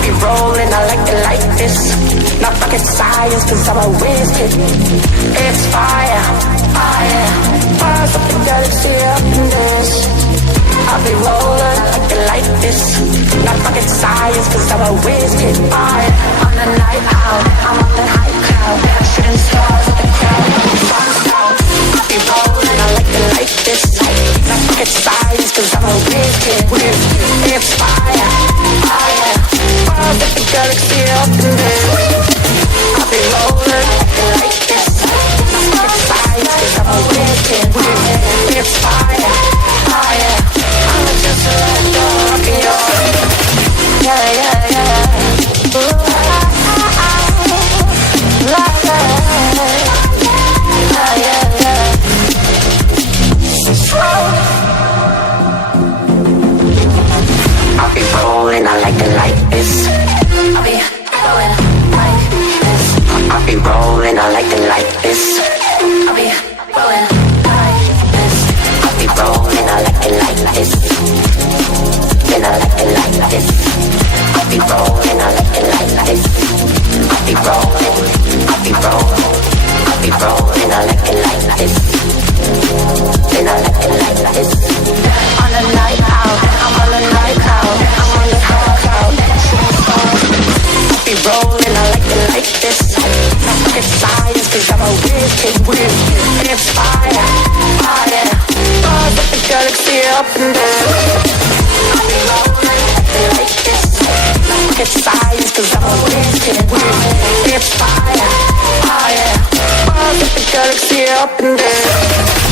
be rolling, I like this. Not rocket science, cause I'm a wizard. It's fire, fire. Fires up the galaxy up in this. I'll be rolling like this. Not rocket science, cause I'm a wizard. Fire, on the night out, I'm on the high cloud. Shooting stars at the crowd, sun's out. I'll be rolling, I like this. Not rocket science, cause I'm a wizard. It's fire, fire. Fires up the galaxy up in this. I'll be rolling like this. Not rocket science, cause I'm a wizard. It's fire, fire. I'm just a dog in your yeah, yeah, yeah. Ooh, I'll be rolling, I like this. I'll be rolling like this. I'll be rolling, I like this. I'll be rolling like this. I'll be rolling, I like this. Then I like this. I'll be rolling, I like this. I'll be rolling, I'll be rolling. I'll be rolling, I like this. Then I like this. On the night out, I'm on the night out. I'm on the high cloud. I'll be rolling, I like this. Not rocket science, cause I'm a wizard. It's fire, fire. Fires up the galaxy up in there. I'll be rolling like this. Not rocket science, cause I'm a wizard. It's fire, fire. Fires up the galaxy up in there.